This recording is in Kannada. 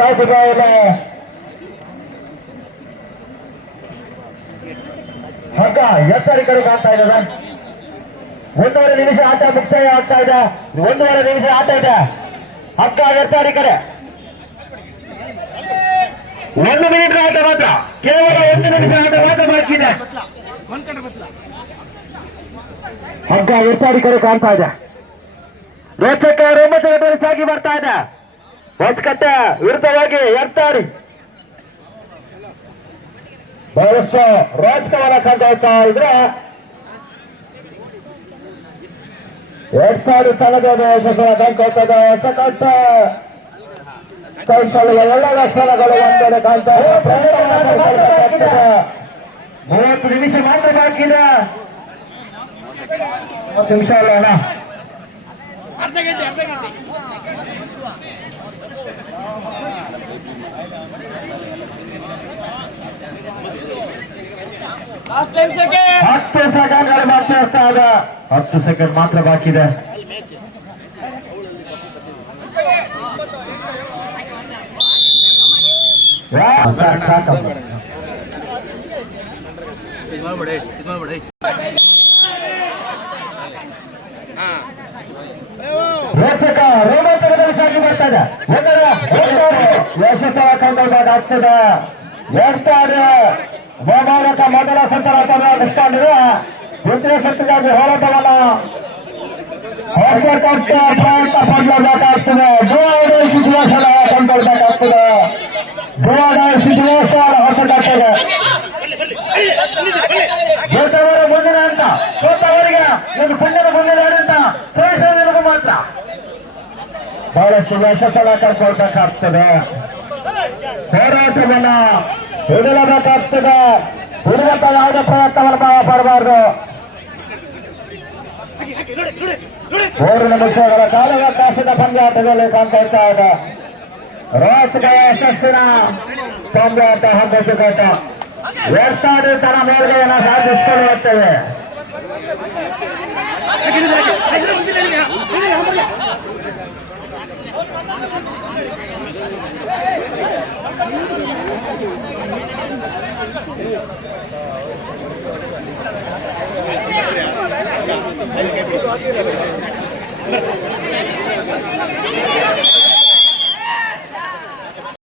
ಸಾಧಿಸಿದ ಹಗ್ಗ ಎತ್ತರಿ ಕಡೆ ಕಾಣ್ತಾ ಇದ್ದಾರೆ. 1.5 ನಿಮಿಷ ಆಟ ಮುಕ್ತಾಯ ಆಗ್ತಾ ಇದೆ. 1.5 ನಿಮಿಷ ಆಟ ಇದೆ. ಹಗ್ಗ ಎತ್ತರಿ ಕಡೆ 1 ಮಿನಿಟ್ ಆಟ ಮಾತ್ರ, ಕೇವಲ 1 ನಿಮಿಷ ಆಟ ಮಾತ್ರ ಬಾಕಿ ಇದೆ. ಹಗ್ಗ ಎತ್ತರಿ ಕಡೆ ಕಾಣ್ತಾ ಇದೆ. ರೋಚಕ ರೋಮಾಂಚಕವಾಗಿ ಸಾಗಿ ಬರ್ತಾ ಇದೆ. ಹೊಸಕಟ್ಟೆ ವಿರುದ್ಧವಾಗಿ ಎರ್ತಾಡಿ ಬಹಳಷ್ಟು ರೋಚಕವನ್ನ ಕಾಣ್ತಾ ಇದ್ರೆ ಎರ್ತಾಡಿ ಸ್ಥಳದ ಯಶಸ್ಸನ್ನ ಕಾಣ್ಕೊಳ್ತದೆ. ಹೊಸಕಟ್ಟ ಕೈ ಸ್ಥಳದ ಎಲ್ಲ ಲಕ್ಷಣಗಳು ಒಂದೆಡೆ ಕಾಣ್ತಾ ಇದೆ. 30 ನಿಮಿಷ ಮಾತ್ರ ಬಾಕಿ ಇದೆ. 30 ನಿಮಿಷ ಅಲ್ಲ ಅಣ್ಣ, ಅರ್ಧ ಗಂಟೆ ಲಾಸ್ಟ್ ಟೈಮ್ ಸೆಕೆಂಡ್ 10 ಸೆಕೆಂಡ್ಗಳು ಮಾತ್ರ ಇರ್ತಾ ಇದೆ. 10 ಸೆಕೆಂಡ್ ಮಾತ್ರ ಬಾಕಿ ಇದೆ. ರೋಚಕ ರೋಮಾಂಚಕದಲ್ಲಿ ಸಾಗಿ ಬರ್ತಾ ಇದೆ. ಯಶಸ್ಸು ಕಂಡುಬಾಗ್ತದೆ. ಎರ್ತಾಡಿ ಬಹುಮಾನಕ ಮೊದಲ ಸಂತರ ತಂಡವಿದೆ. ದ್ವಿತೀಯ ಶಕ್ತಿಗಾಗಿ ಹೋರಾಟವನ್ನ ಹೊಸಕಟ್ಟ ಪ್ರಯತ್ನ ಪಡಬೇಕಾಗ್ತದೆ. ಗೋವಾಡ ಸಿಚುವೇಶನ್ ಕೊಂಡ್ಕೊಳ್ಬೇಕಾಗ್ತದೆ. ಗೋವಾಡ ಸಿಚುವೇಶನ್ ಹೊಸಕಟ್ಟಿದೆ. ಗೆದ್ದವರ ಮುಂದಿನ ಅಂತ ಸೋತವರಿಗೆ ಒಂದು ಪುಣ್ಯದ ಮುಂದಿನ ಅಂತ ತೋರಿಸೋದಕ್ಕೂ ಮಾತ್ರ ಬಹಳಷ್ಟು ಯಶಸ್ಸನ್ನ ಕಳ್ಕೊಳ್ಬೇಕಾಗ್ತದೆ. ಹೋರಾಟವನ್ನ ಹಿಡಿಯಬೇಕಾಗ್ತದೆ. ಹಿಡಿದಂತ ಯಾವುದೇ ಪ್ರಯತ್ನವನ್ನು ಮಾಡಬಾರದು. 3 ನಿಮಿಷಗಳ ಕಾಲಾವಕಾಶದ ಪಂದ್ಯಾಟದಲ್ಲಿ ಕಾಣ್ತಾ ಇದೆ. ರೋಚಕ ಯಶಸ್ಸಿನ ಪಂದ್ಯಾಟ ಹೊಂದಿಸಿಕೊಟ್ಟ ಎರ್ತಾಡಿ ತನ್ನ ಮೇಲ್ಗೈಯನ್ನು ಸಾಧಿಸಿಕೊಳ್ಳುತ್ತೇವೆ.